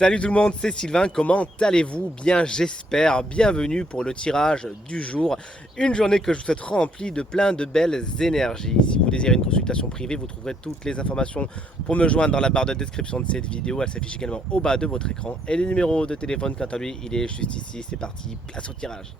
Salut tout le monde, c'est Sylvain, comment allez-vous? Bien j'espère, bienvenue pour le tirage du jour. Une journée que je vous souhaite remplie de plein de belles énergies. Si vous désirez une consultation privée, vous trouverez toutes les informations pour me joindre dans la barre de description de cette vidéo. Elle s'affiche également au bas de votre écran. Et le numéro de téléphone, quant à lui, il est juste ici. C'est parti, place au tirage.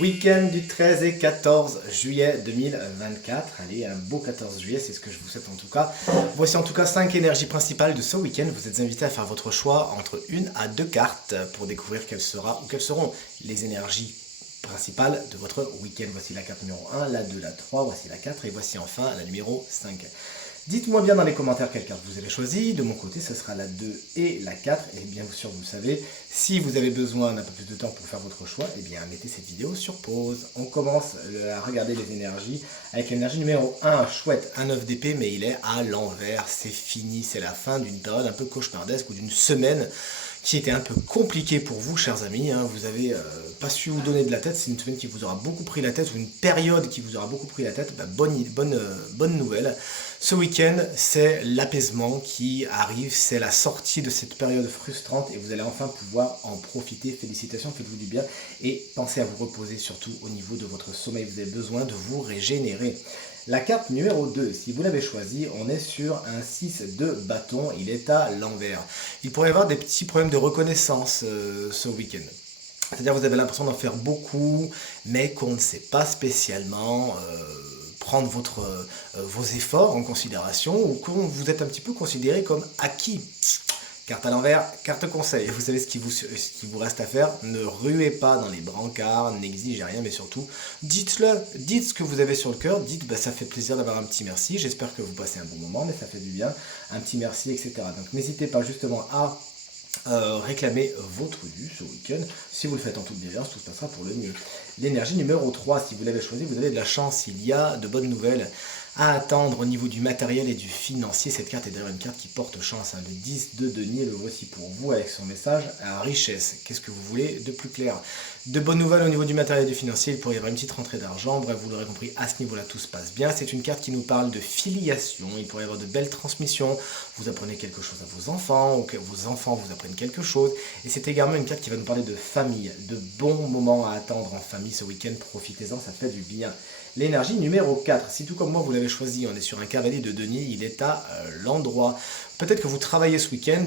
Week-end du 13 et 14 juillet 2024. Allez, un beau 14 juillet, c'est ce que je vous souhaite en tout cas. Voici en tout cas 5 énergies principales de ce week-end. Vous êtes invités à faire votre choix entre une à deux cartes pour découvrir quelles seront les énergies principales de votre week-end. Voici la carte numéro 1, la 2, la 3, voici la 4 et voici enfin la numéro 5. Dites-moi bien dans les commentaires quelle carte vous avez choisi. De mon côté, ce sera la 2 et la 4. Et bien sûr, vous le savez, si vous avez besoin d'un peu plus de temps pour faire votre choix, eh bien, mettez cette vidéo sur pause. On commence à regarder les énergies avec l'énergie numéro 1. Chouette, un 9 d'épée, mais il est à l'envers. C'est fini, c'est la fin d'une période un peu cauchemardesque ou d'une semaine qui était un peu compliquée pour vous, chers amis. Vous avez pas su vous donner de la tête. C'est une semaine qui vous aura beaucoup pris la tête ou une période qui vous aura beaucoup pris la tête. Bonne nouvelle. Ce week-end, c'est l'apaisement qui arrive, c'est la sortie de cette période frustrante et vous allez enfin pouvoir en profiter. Félicitations, faites-vous du bien et pensez à vous reposer surtout au niveau de votre sommeil. Vous avez besoin de vous régénérer. La carte numéro 2, si vous l'avez choisie, on est sur un 6 de bâton, il est à l'envers. Il pourrait y avoir des petits problèmes de reconnaissance ce week-end. C'est-à-dire vous avez l'impression d'en faire beaucoup, mais qu'on ne sait pas spécialement prendre vos efforts en considération ou que vous êtes un petit peu considéré comme acquis. Carte à l'envers, carte conseil. Vous savez ce qui vous reste à faire. Ne ruez pas dans les brancards, n'exigez rien, mais surtout, dites-le. Dites ce que vous avez sur le cœur. Dites, ça fait plaisir d'avoir un petit merci. J'espère que vous passez un bon moment, mais ça fait du bien. Un petit merci, etc. Donc n'hésitez pas justement à réclamer votre dû ce week-end. Si vous le faites en toute bienveillance, tout se passera pour le mieux. L'énergie numéro 3, si vous l'avez choisi, vous avez de la chance. Il y a de bonnes nouvelles à attendre au niveau du matériel et du financier. Cette carte est d'ailleurs une carte qui porte chance. Le 10 de denier, le voici pour vous avec son message à richesse. Qu'est-ce que vous voulez de plus clair? De bonnes nouvelles au niveau du matériel et du financier. Il pourrait y avoir une petite rentrée d'argent. Bref, vous l'aurez compris, à ce niveau-là, tout se passe bien. C'est une carte qui nous parle de filiation. Il pourrait y avoir de belles transmissions. Vous apprenez quelque chose à vos enfants, ou que vos enfants vous apprennent quelque chose. Et c'est également une carte qui va nous parler de famille, de bons moments à attendre en famille ce week-end. Profitez-en, ça fait du bien. L'énergie numéro 4, si tout comme moi vous l'avez choisi, on est sur un cavalier de denier, il est à l'endroit. Peut-être que vous travaillez ce week-end,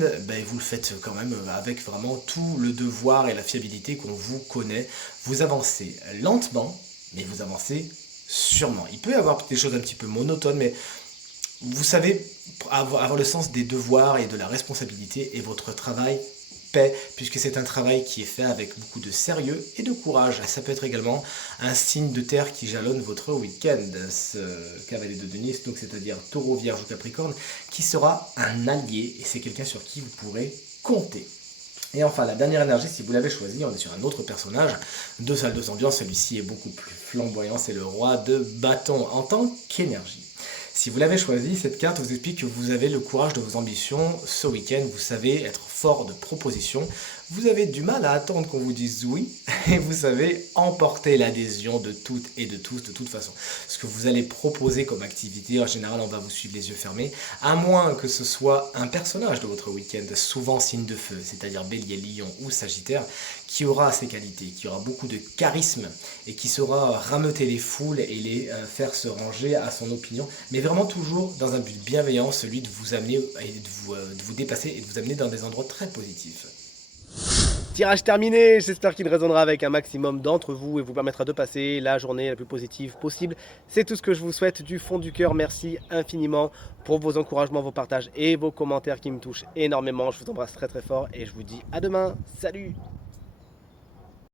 vous le faites quand même avec vraiment tout le devoir et la fiabilité qu'on vous connaît. Vous avancez lentement, mais vous avancez sûrement. Il peut y avoir des choses un petit peu monotones, mais vous savez avoir le sens des devoirs et de la responsabilité et votre travail paie, puisque c'est un travail qui est fait avec beaucoup de sérieux et de courage. Ça peut être également un signe de terre qui jalonne votre week-end, ce cavalier de denier, donc c'est-à-dire taureau, vierge ou capricorne, qui sera un allié et c'est quelqu'un sur qui vous pourrez compter. Et enfin, la dernière énergie, si vous l'avez choisi, on est sur un autre personnage, deux salles, deux ambiances, celui-ci est beaucoup plus flamboyant, c'est le roi de bâton en tant qu'énergie. Si vous l'avez choisi, cette carte vous explique que vous avez le courage de vos ambitions ce week-end, vous savez être fort de propositions, vous avez du mal à attendre qu'on vous dise oui, et vous savez emporter l'adhésion de toutes et de tous de toute façon. Ce que vous allez proposer comme activité, en général on va vous suivre les yeux fermés, à moins que ce soit un personnage de votre week-end, souvent signe de feu, c'est-à-dire Bélier, Lion ou Sagittaire, qui aura ces qualités, qui aura beaucoup de charisme et qui saura rameuter les foules et les faire se ranger à son opinion, mais vraiment toujours dans un but bienveillant, celui de vous amener et de vous dépasser et de vous amener dans des endroits très positifs. Tirage terminé, j'espère qu'il résonnera avec un maximum d'entre vous et vous permettra de passer la journée la plus positive possible. C'est tout ce que je vous souhaite du fond du cœur. Merci infiniment pour vos encouragements, vos partages et vos commentaires qui me touchent énormément. Je vous embrasse très très fort et je vous dis à demain. Salut!